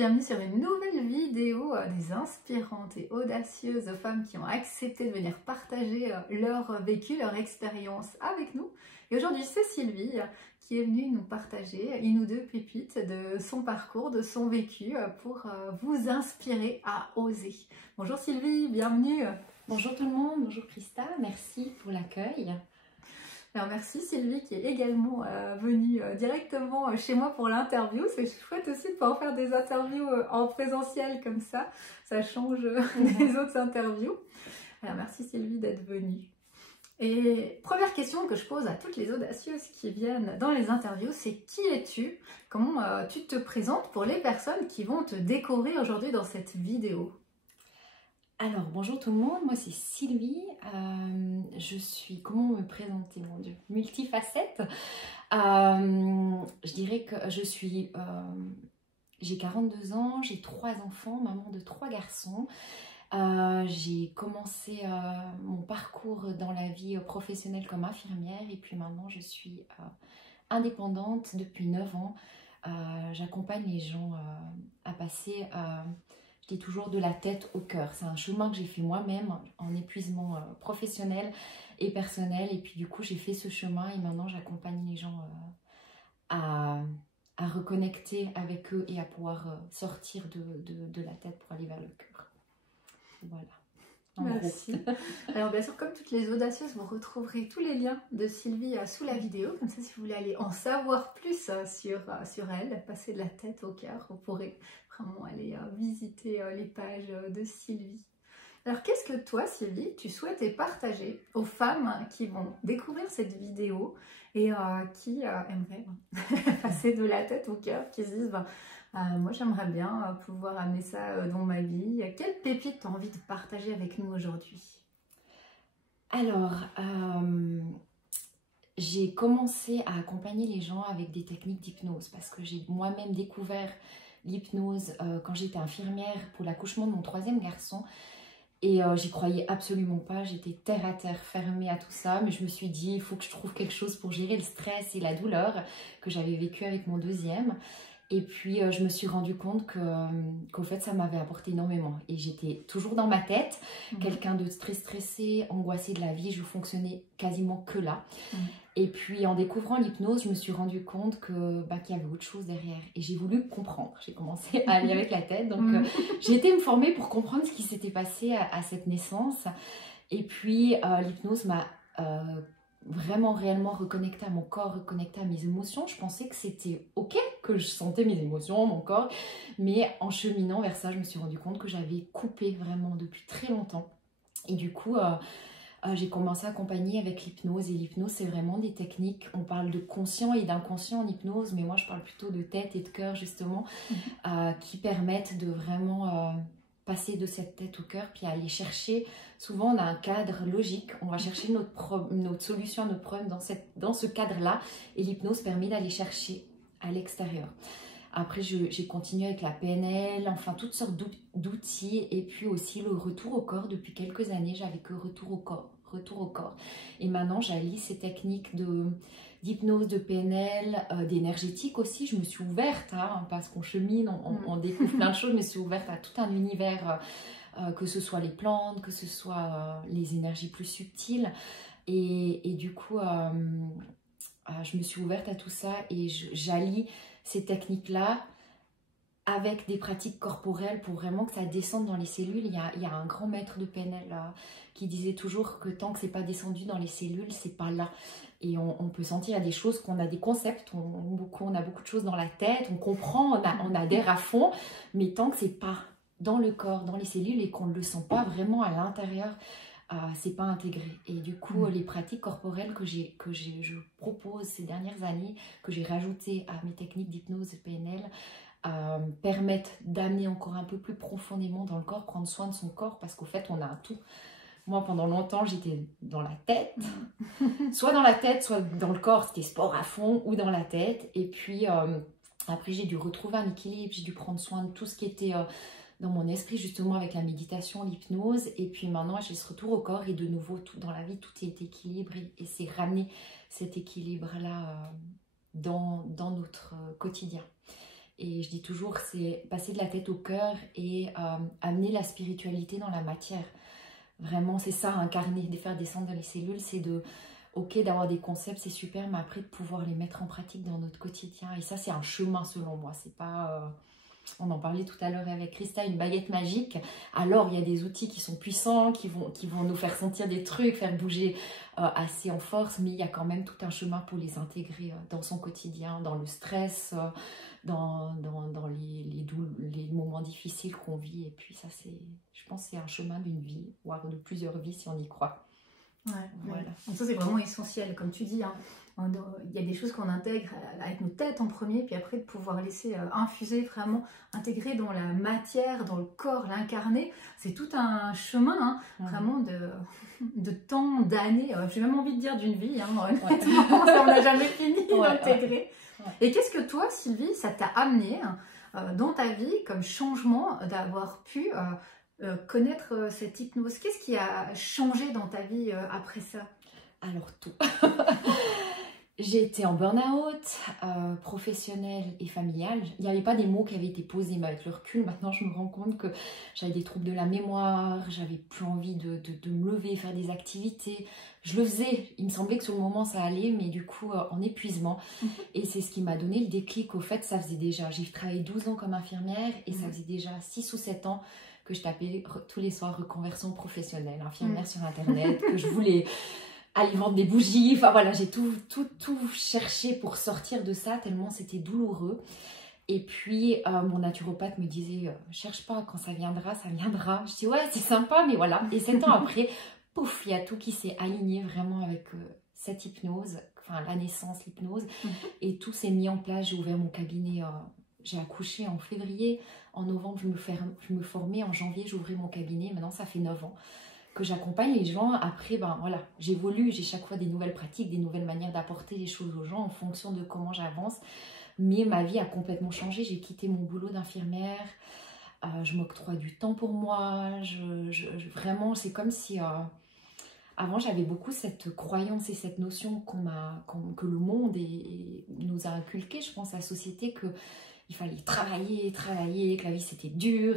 bienvenue sur une nouvelle vidéo des inspirantes et audacieuses femmes qui ont accepté de venir partager leur vécu, leur expérience avec nous. Et aujourd'hui, c'est Sylvie qui est venue nous partager une ou deux pépites de son parcours, de son vécu pour vous inspirer à oser. Bonjour Sylvie, bienvenue. Bonjour tout le monde, bonjour Christa, merci pour l'accueil. Alors merci Sylvie qui est également venue directement chez moi pour l'interview. C'est chouette aussi de pouvoir faire des interviews en présentiel comme ça change des autres interviews. Alors merci Sylvie d'être venue. Et première question que je pose à toutes les audacieuses qui viennent dans les interviews, c'est qui es-tu? Comment tu te présentes pour les personnes qui vont te découvrir aujourd'hui dans cette vidéo? Alors, bonjour tout le monde, moi c'est Sylvie, je suis, comment me présenter, mon Dieu, multifacette. Je dirais que j'ai 42 ans, j'ai 3 enfants, maman de 3 garçons. J'ai commencé mon parcours dans la vie professionnelle comme infirmière et puis maintenant je suis indépendante depuis 9 ans. J'accompagne les gens à passer... Je dis toujours de la tête au cœur. C'est un chemin que j'ai fait moi-même en épuisement professionnel et personnel. Et puis du coup, j'ai fait ce chemin et maintenant, j'accompagne les gens à reconnecter avec eux et à pouvoir sortir de la tête pour aller vers le cœur. Voilà. Merci. Alors bien sûr, comme toutes les audacieuses, vous retrouverez tous les liens de Sylvie sous la vidéo. Comme ça, si vous voulez aller en savoir plus sur elle, passer de la tête au cœur, vous pourrez vraiment aller visiter les pages de Sylvie. Alors qu'est-ce que toi, Sylvie, tu souhaitais partager aux femmes qui vont découvrir cette vidéo et qui aimeraient passer de la tête au cœur, qui se disent moi j'aimerais bien pouvoir amener ça dans ma vie. Quelle pépite tu as envie de partager avec nous aujourd'hui? Alors, j'ai commencé à accompagner les gens avec des techniques d'hypnose parce que j'ai moi-même découvert l'hypnose quand j'étais infirmière pour l'accouchement de mon 3e garçon. Et j'y croyais absolument pas, j'étais terre à terre, fermée à tout ça, mais je me suis dit, il faut que je trouve quelque chose pour gérer le stress et la douleur que j'avais vécu avec mon 2e. Et puis, je me suis rendu compte qu'au fait, ça m'avait apporté énormément. Et j'étais toujours dans ma tête, quelqu'un de très stressé, angoissé de la vie, je fonctionnais quasiment que là. Et puis, en découvrant l'hypnose, je me suis rendu compte qu'il y avait autre chose derrière. Et j'ai voulu comprendre. J'ai commencé à aller avec la tête. Donc, j'ai été me former pour comprendre ce qui s'était passé à cette naissance. Et puis, l'hypnose m'a... vraiment réellement reconnecter à mon corps, reconnecter à mes émotions. Je pensais que c'était ok, que je sentais mes émotions, mon corps, mais en cheminant vers ça, je me suis rendu compte que j'avais coupé vraiment depuis très longtemps. Et du coup, j'ai commencé à accompagner avec l'hypnose. Et l'hypnose, c'est vraiment des techniques, on parle de conscient et d'inconscient en hypnose, mais moi je parle plutôt de tête et de cœur justement, qui permettent de vraiment... passer de cette tête au cœur, puis aller chercher, souvent on a un cadre logique, on va chercher notre solution à notre problème dans ce cadre-là, et l'hypnose permet d'aller chercher à l'extérieur. Après, j'ai continué avec la PNL, enfin toutes sortes d'outils, et puis aussi le retour au corps. Depuis quelques années, j'avais que retour au corps. Et maintenant, j'allie ces techniques d'hypnose, de PNL, d'énergétique aussi. Je me suis ouverte, parce qu'on chemine, on découvre plein de choses. Je me suis ouverte à tout un univers, que ce soit les plantes, que ce soit les énergies plus subtiles. Et du coup, je me suis ouverte à tout ça et j'allie ces techniques-là avec des pratiques corporelles pour vraiment que ça descende dans les cellules. Il y a un grand maître de PNL qui disait toujours que tant que c'est pas descendu dans les cellules, c'est pas là. Et on peut sentir, il y a des choses qu'on a des concepts, on a beaucoup de choses dans la tête, on comprend, on adhère à fond, mais tant que c'est pas dans le corps, dans les cellules et qu'on ne le sent pas vraiment à l'intérieur, c'est pas intégré. Et du coup, les pratiques corporelles que je propose ces dernières années, que j'ai rajoutées à mes techniques d'hypnose et PNL, permettent d'amener encore un peu plus profondément dans le corps, prendre soin de son corps, parce qu'au fait, on a un tout. Moi, pendant longtemps, j'étais dans la tête, soit dans la tête, soit dans le corps, c'était sport à fond, ou dans la tête. Et puis, après, j'ai dû retrouver un équilibre, j'ai dû prendre soin de tout ce qui était dans mon esprit, justement, avec la méditation, l'hypnose. Et puis maintenant, j'ai ce retour au corps, et de nouveau, tout dans la vie, tout est équilibré. Et c'est ramener cet équilibre-là dans notre quotidien. Et je dis toujours, c'est passer de la tête au cœur et amener la spiritualité dans la matière. Vraiment, c'est ça, incarner, de faire descendre dans les cellules, c'est de, ok, d'avoir des concepts, c'est super, mais après de pouvoir les mettre en pratique dans notre quotidien. Et ça, c'est un chemin selon moi. C'est pas, on en parlait tout à l'heure avec Christa, une baguette magique. Alors, il y a des outils qui sont puissants, qui vont nous faire sentir des trucs, faire bouger assez en force, mais il y a quand même tout un chemin pour les intégrer dans son quotidien, dans le stress, dans les moments difficiles qu'on vit. Et puis ça, je pense que c'est un chemin d'une vie, voire de plusieurs vies si on y croit. Ouais, voilà. Donc ça, c'est vraiment essentiel, comme tu dis. Hein. Il y a des choses qu'on intègre avec nos têtes en premier, puis après de pouvoir laisser infuser, vraiment intégrer dans la matière, dans le corps, l'incarner. C'est tout un chemin, hein, vraiment de temps, d'années. J'ai même envie de dire d'une vie. Hein, honnêtement, ça, on n'a jamais fini d'intégrer. Ouais. Et qu'est-ce que toi, Sylvie, ça t'a amené dans ta vie comme changement d'avoir pu connaître cette hypnose? Qu'est-ce qui a changé dans ta vie après ça? Alors tout. J'ai été en burn-out, professionnel et familial. Il n'y avait pas des mots qui avaient été posés, mais avec le recul, maintenant je me rends compte que j'avais des troubles de la mémoire, j'avais plus envie de me lever, faire des activités. Je le faisais, il me semblait que sur le moment ça allait, mais du coup en épuisement. Et c'est ce qui m'a donné le déclic. Au fait, ça faisait déjà, j'ai travaillé 12 ans comme infirmière et ça faisait déjà 6 ou 7 ans que je tapais tous les soirs reconversion professionnelle, infirmière sur internet, que je voulais aller vendre des bougies, enfin voilà, j'ai tout cherché pour sortir de ça tellement c'était douloureux. Et puis mon naturopathe me disait cherche pas, quand ça viendra, ça viendra. Je dis ouais, c'est sympa, mais voilà. Et 7 ans après, pouf, il y a tout qui s'est aligné vraiment avec cette hypnose, enfin la naissance, l'hypnose, et tout s'est mis en place. J'ai ouvert mon cabinet, j'ai accouché en février, en novembre je me formais, en janvier j'ouvrais mon cabinet, maintenant ça fait 9 ans que j'accompagne les gens. Après, ben voilà, j'évolue, j'ai chaque fois des nouvelles pratiques, des nouvelles manières d'apporter les choses aux gens en fonction de comment j'avance. Mais ma vie a complètement changé. J'ai quitté mon boulot d'infirmière. Je m'octroie du temps pour moi. Vraiment, c'est comme si... avant, j'avais beaucoup cette croyance et cette notion que le monde nous a inculqué, je pense, la société, que il fallait travailler, que la vie c'était dur.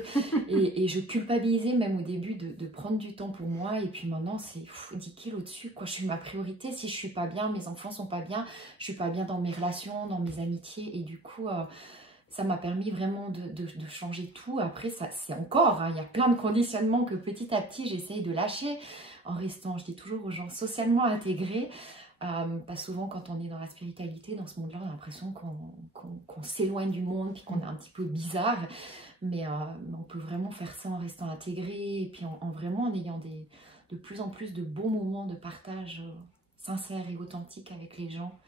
et je culpabilisais même au début de prendre du temps pour moi. Et puis maintenant, c'est 10 kilos au-dessus, quoi. Je suis ma priorité. Si je suis pas bien, mes enfants sont pas bien. Je suis pas bien dans mes relations, dans mes amitiés. Et du coup, ça m'a permis vraiment de changer tout. Après, c'est encore, hein, il y a plein de conditionnements que petit à petit, j'essaye de lâcher en restant, je dis toujours aux gens, socialement intégrés. Pas souvent quand on est dans la spiritualité, dans ce monde-là, on a l'impression qu'on s'éloigne du monde, puis qu'on est un petit peu bizarre, mais on peut vraiment faire ça en restant intégré, et puis vraiment en ayant de plus en plus de bons moments de partage sincère et authentique avec les gens.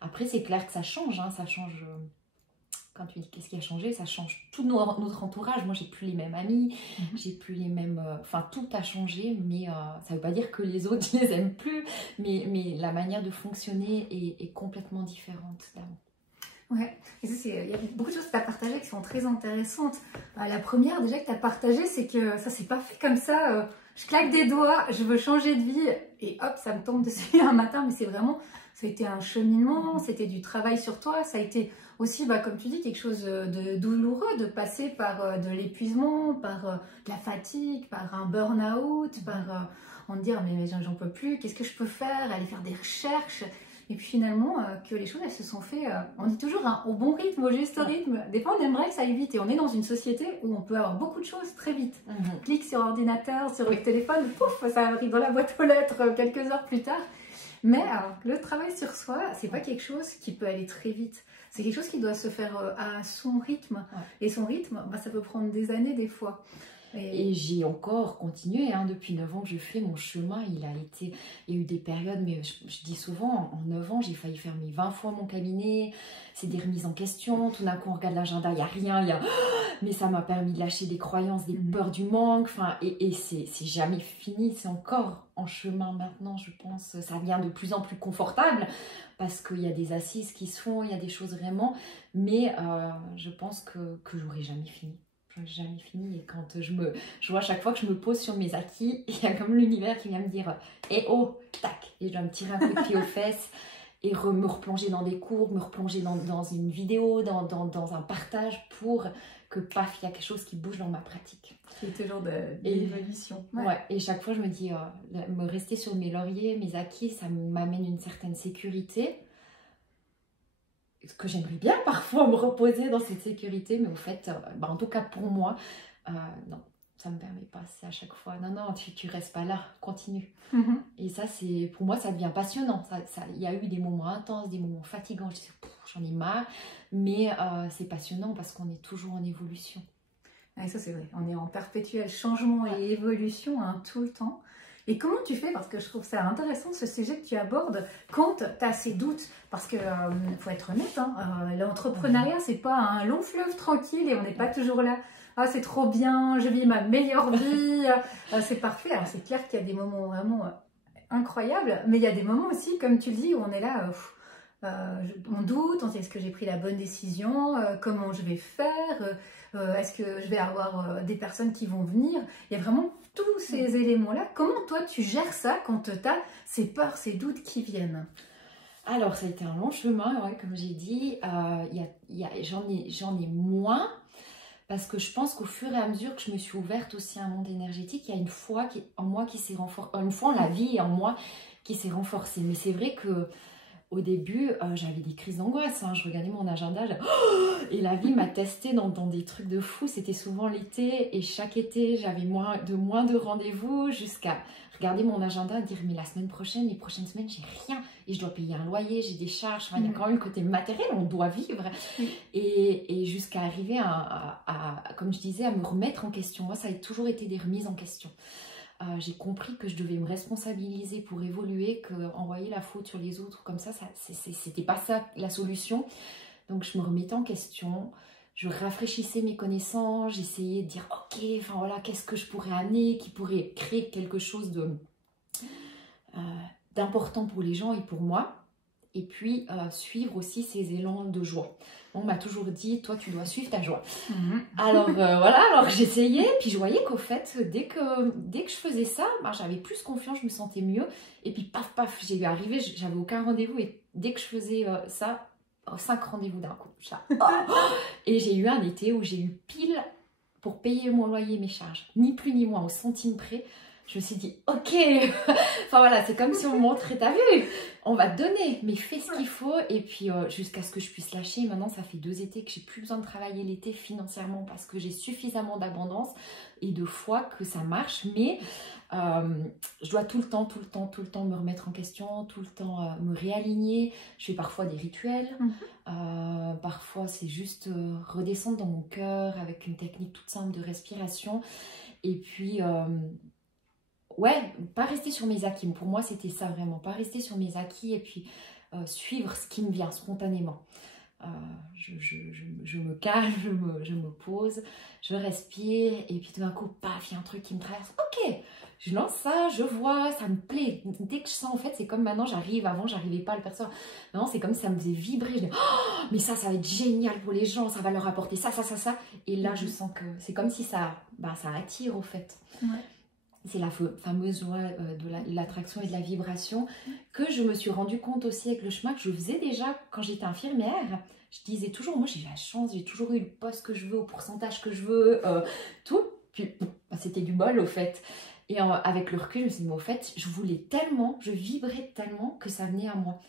Après, c'est clair que ça change, hein, ça change... Quand tu dis qu'est-ce qui a changé, ça change tout notre entourage. Moi, j'ai plus les mêmes amis, j'ai plus les mêmes... Enfin, tout a changé, mais ça veut pas dire que les autres, je les aime plus. Mais la manière de fonctionner est complètement différente d'avant. Ouais, et ça, il y a beaucoup de choses que tu as partagées qui sont très intéressantes. La première, déjà, que tu as partagée, c'est que ça s'est pas fait comme ça. Je claque des doigts, je veux changer de vie, et hop, ça me tombe dessus un matin. Mais c'est vraiment... Ça a été un cheminement, c'était du travail sur toi, ça a été aussi, comme tu dis, quelque chose de douloureux, de passer par de l'épuisement, par de la fatigue, par un burn-out, par en dire mais j'en peux plus, qu'est-ce que je peux faire, aller faire des recherches. Et puis finalement, que les choses, elles se sont faites, on dit toujours au bon rythme, au juste rythme. Des fois, on aimerait que ça aille vite, et on est dans une société où on peut avoir beaucoup de choses très vite. Clique sur l'ordinateur, sur le téléphone, pouf, ça arrive dans la boîte aux lettres quelques heures plus tard. Mais le travail sur soi, c'est pas quelque chose qui peut aller très vite. C'est quelque chose qui doit se faire à son rythme. Et son rythme, ça peut prendre des années des fois. Et j'ai encore continué, hein, depuis 9 ans que je fais mon chemin, il y a eu des périodes, mais je dis souvent, en 9 ans, j'ai failli fermer 20 fois mon cabinet, c'est des remises en question, tout d'un coup on regarde l'agenda, il n'y a rien, mais ça m'a permis de lâcher des croyances, des peurs du manque, et c'est jamais fini, c'est encore en chemin maintenant, je pense, ça devient de plus en plus confortable, parce qu'il y a des assises qui se font, il y a des choses vraiment, mais je pense que j'aurai jamais fini. Jamais fini, et quand je vois à chaque fois que je me pose sur mes acquis, il y a comme l'univers qui vient me dire eh oh, tac, et je dois me tirer un coup de pied aux fesses, et me replonger dans des cours, me replonger dans une vidéo, dans un partage pour que paf, il y a quelque chose qui bouge dans ma pratique. C'est toujours de l'évolution. Ouais, et chaque fois je me dis, me rester sur mes lauriers, mes acquis, ça m'amène une certaine sécurité. Ce que j'aimerais bien parfois me reposer dans cette sécurité, mais au fait, en tout cas pour moi, non, ça ne me permet pas. C'est à chaque fois, non, tu restes pas là, continue. Et ça, pour moi, ça devient passionnant. Il y a eu des moments intenses, des moments fatigants, j'en ai marre, mais c'est passionnant parce qu'on est toujours en évolution. Et ça, c'est vrai, on est en perpétuel changement et évolution tout le temps. Et comment tu fais, parce que je trouve ça intéressant ce sujet que tu abordes, quand tu as ces doutes, parce que faut être honnête, l'entrepreneuriat c'est pas un long fleuve tranquille et on n'est pas toujours là. Ah, c'est trop bien, je vis ma meilleure vie, c'est parfait. Alors c'est clair qu'il y a des moments vraiment incroyables, mais il y a des moments aussi, comme tu le dis, où on est là, on doute, on sait est-ce que j'ai pris la bonne décision, comment je vais faire, est-ce que je vais avoir des personnes qui vont venir. Il y a vraiment tous ces éléments-là. Comment toi tu gères ça quand tu as ces peurs, ces doutes qui viennent? Alors ça a été un long chemin, ouais, comme j'ai dit, j'en ai moins. Parce que je pense qu'au fur et à mesure que je me suis ouverte aussi à un monde énergétique, il y a une foi en moi qui s'est renforcée, une foi en la vie et en moi qui s'est renforcée. Mais c'est vrai que au début, j'avais des crises d'angoisse. Je regardais mon agenda et la vie m'a testé dans des trucs de fou. C'était souvent l'été et chaque été, j'avais moins de rendez-vous jusqu'à regarder mon agenda et dire mais la semaine prochaine, les prochaines semaines, j'ai rien et je dois payer un loyer, j'ai des charges. Enfin, il y a quand même le côté matériel, on doit vivre. Et jusqu'à arriver comme je disais, à me remettre en question. Moi, ça a toujours été des remises en question. J'ai compris que je devais me responsabiliser pour évoluer, qu'envoyer la faute sur les autres comme ça c'était pas ça la solution. Donc je me remettais en question, je rafraîchissais mes connaissances, j'essayais de dire ok, enfin voilà, qu'est-ce que je pourrais amener, qui pourrait créer quelque chose d'important pour les gens et pour moi. Et puis suivre aussi ces élans de joie. On m'a toujours dit, toi tu dois suivre ta joie. Alors voilà, alors j'essayais, puis je voyais qu'au fait, dès que je faisais ça, j'avais plus confiance, je me sentais mieux. Et puis paf, j'ai arrivé, j'avais aucun rendez-vous. Et dès que je faisais ça, 5 rendez-vous d'un coup. Et j'ai eu un été où j'ai eu pile pour payer mon loyer et mes charges. Ni plus ni moins, au centime près. Je me suis dit, ok, enfin voilà, c'est comme si on me montrait, t'as vu, on va te donner, mais fais ce qu'il faut. Et puis jusqu'à ce que je puisse lâcher. Maintenant, ça fait 2 étés que j'ai plus besoin de travailler l'été financièrement parce que j'ai suffisamment d'abondance et de foi que ça marche. Mais je dois tout le temps me remettre en question, tout le temps me réaligner. Je fais parfois des rituels. Parfois, c'est juste redescendre dans mon cœur avec une technique toute simple de respiration. Et puis... ouais, pas rester sur mes acquis. Pour moi, c'était ça vraiment. Pas rester sur mes acquis et puis suivre ce qui me vient spontanément. Je me calme, je me pose, je respire et puis tout d'un coup, paf, il y a un truc qui me traverse. Ok, je lance ça, je vois, ça me plaît. Dès que je sens, en fait, c'est comme maintenant, j'arrive. Avant, j'arrivais pas à le percevoir. Maintenant, c'est comme si ça me faisait vibrer. Je dis, oh, mais ça va être génial pour les gens. Ça va leur apporter ça. Et là, je sens que c'est comme si ça attire, au fait. Ouais. C'est la fameuse loi de l'attraction et de la vibration que je me suis rendu compte aussi avec le chemin que je faisais déjà quand j'étais infirmière. Je disais toujours, moi j'ai la chance, j'ai toujours eu le poste que je veux, au pourcentage que je veux, tout. Puis c'était du bol au fait. Et avec le recul, je me suis dit, mais au fait, je voulais tellement, je vibrais tellement que ça venait à moi.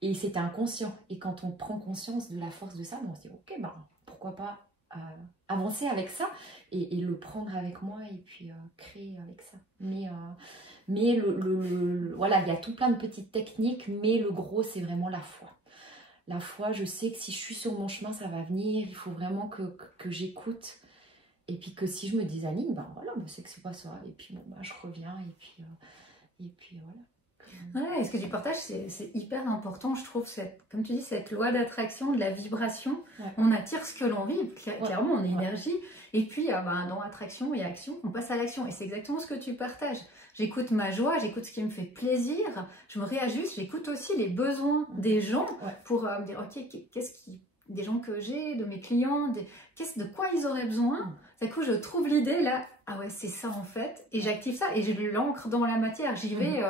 Et c'était inconscient. Et quand on prend conscience de la force de ça, on se dit, ok, pourquoi pas avancer avec ça et le prendre avec moi et puis créer avec ça. Mais voilà, il y a tout plein de petites techniques, mais le gros, c'est vraiment la foi. La foi, je sais que si je suis sur mon chemin, ça va venir. Il faut vraiment que j'écoute. Et puis que si je me désaligne, voilà, c'est que c'est pas ça. Et puis je reviens et puis voilà. Ouais, ce que tu partages, c'est hyper important, je trouve, comme tu dis, cette loi d'attraction, de la vibration. Ouais. On attire ce que l'on vibre, clairement, on est énergie. Et puis, dans attraction et action, on passe à l'action. Et c'est exactement ce que tu partages. J'écoute ma joie, j'écoute ce qui me fait plaisir, je me réajuste, j'écoute aussi les besoins des gens pour me dire, ok, des gens que j'ai, de mes clients, de quoi ils auraient besoin. Du coup, je trouve l'idée là, ah ouais, c'est ça en fait, et j'active ça, et je l'ancre dans la matière, j'y vais...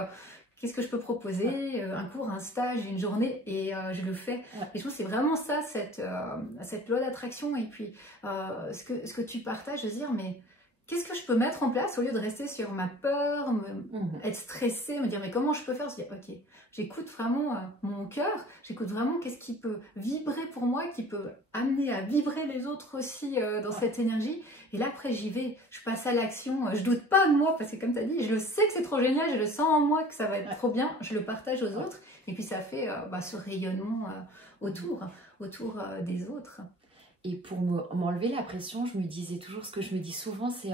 qu'est-ce que je peux proposer, un cours, un stage, une journée, et je le fais. Et je trouve que c'est vraiment ça, cette loi d'attraction. Et puis, ce que tu partages, de dire, mais qu'est-ce que je peux mettre en place au lieu de rester sur ma peur, être stressée, me dire, mais comment je peux faire? Je dis, ok, j'écoute vraiment mon cœur, j'écoute vraiment qu'est-ce qui peut vibrer pour moi, qui peut amener à vibrer les autres aussi dans cette énergie. Et là, après, j'y vais, je passe à l'action, je doute pas de moi, parce que comme tu as dit, je le sais que c'est trop génial, je le sens en moi que ça va être trop bien, je le partage aux autres, et puis ça fait ce rayonnement autour des autres. Et pour m'enlever la pression, je me disais toujours, ce que je me dis souvent, c'est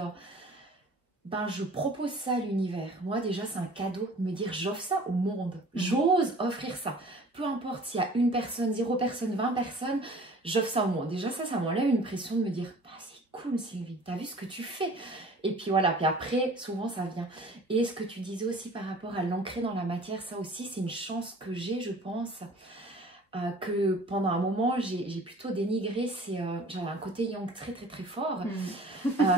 je propose ça à l'univers. Moi, déjà, c'est un cadeau de me dire, j'offre ça au monde. J'ose offrir ça. Peu importe s'il y a une personne, 0 personne, 20 personnes, j'offre ça au monde. Déjà, ça m'enlève une pression de me dire, c'est cool, Sylvie, t'as vu ce que tu fais? Et puis voilà, puis après, souvent, ça vient. Et ce que tu disais aussi par rapport à l'ancrer dans la matière, ça aussi, c'est une chance que j'ai, je pense, que pendant un moment j'ai plutôt dénigré. J'avais un côté yang très très très fort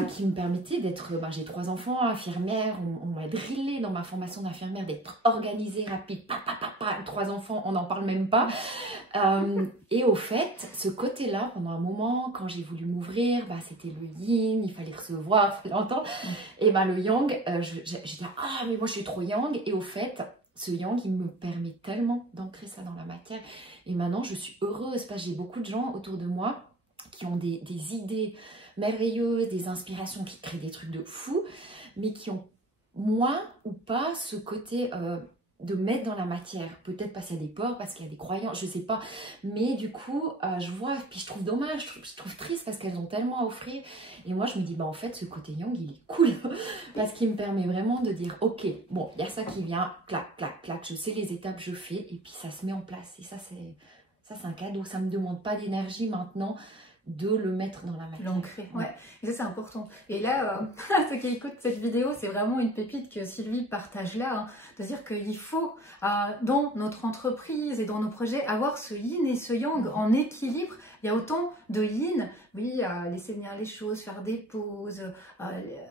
qui me permettait d'être, j'ai 3 enfants, infirmière, on m'a drillé dans ma formation d'infirmière d'être organisée, rapide, 3 enfants, on n'en parle même pas. Et au fait, ce côté-là, pendant un moment, quand j'ai voulu m'ouvrir, c'était le yin, il fallait recevoir, il fallait entendre. Et le yang, j'ai dit, ah mais moi je suis trop yang. Et au fait, ce yang, il me permet tellement d'ancrer ça dans la matière. Et maintenant, je suis heureuse parce que j'ai beaucoup de gens autour de moi qui ont des idées merveilleuses, des inspirations, qui créent des trucs de fou, mais qui ont moins ou pas ce côté de mettre dans la matière. Peut-être parce qu'il y a des peurs, parce qu'il y a des croyances, je sais pas. Mais du coup, je vois, puis je trouve dommage, je trouve triste parce qu'elles ont tellement à offrir. Et moi, je me dis, en fait, ce côté yang, il est cool. Parce qu'il me permet vraiment de dire, ok, bon, il y a ça qui vient, clac, clac, clac, je sais les étapes, je fais, et puis ça se met en place. Et ça, c'est un cadeau. Ça ne me demande pas d'énergie maintenant de le mettre dans la matière. L'ancrer, ouais. Et ça, c'est important. Et là, ceux qui écoutent cette vidéo, c'est vraiment une pépite que Sylvie partage là, de dire qu'il faut, dans notre entreprise et dans nos projets, avoir ce yin et ce yang en équilibre. Il y a autant de yin, oui, laisser venir les choses, faire des pauses,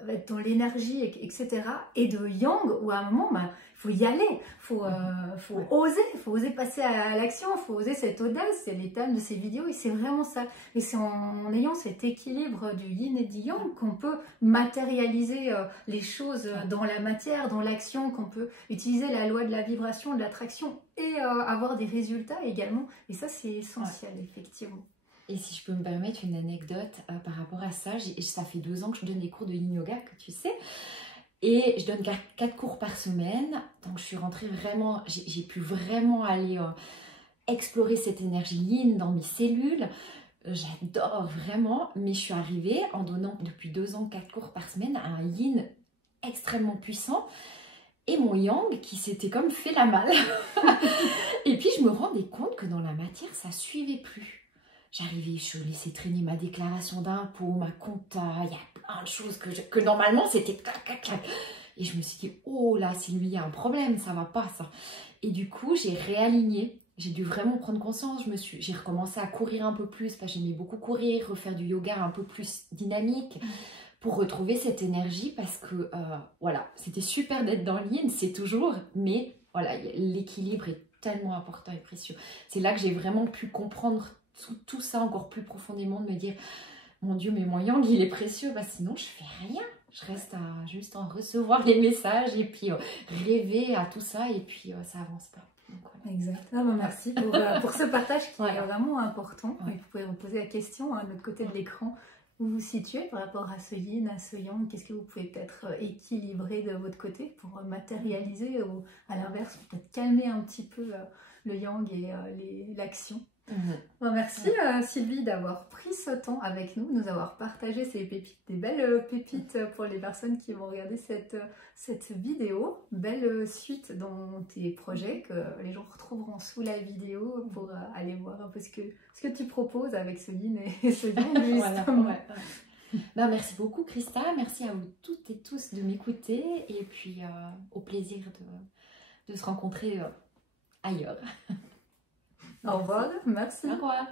être dans l'énergie, etc. Et de yang, où à un moment, il faut y aller, il faut oser passer à l'action, il faut oser cette audace. C'est les thèmes de ces vidéos et c'est vraiment ça. Et c'est en ayant cet équilibre du yin et du yang qu'on peut matérialiser les choses dans la matière, dans l'action, qu'on peut utiliser la loi de la vibration, de l'attraction et avoir des résultats également. Et ça, c'est essentiel, effectivement. Et si je peux me permettre une anecdote par rapport à ça, ça fait 2 ans que je donne des cours de yin yoga, que tu sais, et je donne 4 cours par semaine, donc je suis rentrée vraiment, j'ai pu vraiment aller explorer cette énergie yin dans mes cellules. J'adore vraiment, mais je suis arrivée en donnant depuis 2 ans 4 cours par semaine à un yin extrêmement puissant, et mon yang qui s'était comme fait la malle. Et puis je me rendais compte que dans la matière, ça suivait plus. J'arrivais, je laissais traîner ma déclaration d'impôt, ma compta, il y a plein de choses que normalement c'était clac, clac, clac. Et je me suis dit, oh là, Sylvie, il y a un problème, ça va pas ça. Et du coup, j'ai réaligné, j'ai dû vraiment prendre conscience, j'ai recommencé à courir un peu plus, parce que j'aimais beaucoup courir, refaire du yoga un peu plus dynamique, pour retrouver cette énergie, parce que voilà, c'était super d'être dans le yin, c'est toujours, mais voilà, l'équilibre est tellement important et précieux. C'est là que j'ai vraiment pu comprendre tout ça encore plus profondément, de me dire, mon Dieu, mais mon yang, il est précieux, sinon je fais rien. Je reste juste à recevoir les messages et puis rêver à tout ça et puis ça avance pas. Donc, voilà. Exact. Merci pour ce partage qui est vraiment important. Ouais. Vous pouvez vous poser la question de l'autre côté de l'écran, où vous vous situez par rapport à ce yin, à ce yang. Qu'est-ce que vous pouvez peut-être équilibrer de votre côté pour matérialiser ou à l'inverse, peut-être calmer un petit peu le yang et l'action. Merci Sylvie d'avoir pris ce temps avec nous, nous avoir partagé ces pépites, des belles pépites pour les personnes qui vont regarder cette vidéo. Belle suite dans tes projets que les gens retrouveront sous la vidéo pour aller voir un peu ce que tu proposes avec ce yin et ce yang justement. Voilà, merci beaucoup Christa, merci à vous toutes et tous de m'écouter et puis au plaisir de se rencontrer ailleurs. Au revoir, merci. Au revoir.